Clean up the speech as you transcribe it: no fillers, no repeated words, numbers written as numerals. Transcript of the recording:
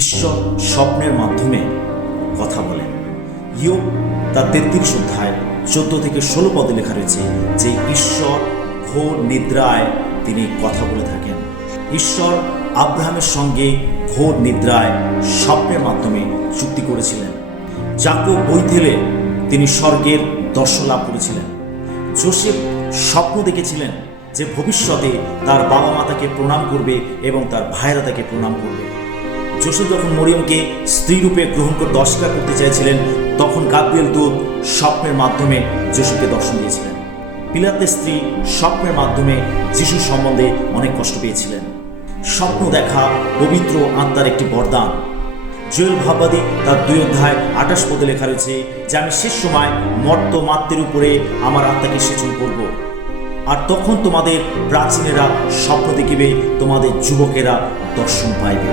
ঈশ্বর স্বপ্নের মাধ্যমে কথা বলেন। ইয়োব তার 33 অধ্যায় 14 থেকে 16 পদে লেখা রয়েছে যে ঈশ্বর ঘোর নিদ্রায় তিনি কথা বলে থাকেন। ঈশ্বর আব্রাহামের সঙ্গে ঘোর নিদ্রায় স্বপ্নের মাধ্যমে চুক্তি করেছিলেন। যাকব বৈথেলে তিনি স্বর্গের দর্শন লাভ করেছিলেন। যোসেফ স্বপ্ন দেখেছিলেন যে ভবিষ্যতে তার বাবা মা তাকে প্রণাম করবে এবং তার ভাইরা তাকে প্রণাম করবে। যোসেফ যখন মরিয়মকে স্ত্রী রূপে গ্রহণ করতে অস্বীকার করতে চাইছিলেন, তখন গাব্রিয়েল দূত স্বপ্নের মাধ্যমে যোসেফকে দর্শন দিয়েছিলেন। পিলাতের স্ত্রী স্বপ্নের মাধ্যমে যিশু সম্বন্ধে অনেক কষ্ট পেয়েছিলেন। স্বপ্ন দেখা পবিত্র আত্মার একটি বরদান। জোয়েল ভাববাদী তার 2 অধ্যায় 28 পদে লেখা রয়েছে যে আমি শেষ সময় মর্ত মাত্রের উপরে আমার আত্মাকে সেচন করব, আর তখন তোমাদের প্রাচীনেরা স্বপ্ন দেখিবে, তোমাদের যুবকেরা দর্শন পাইবে।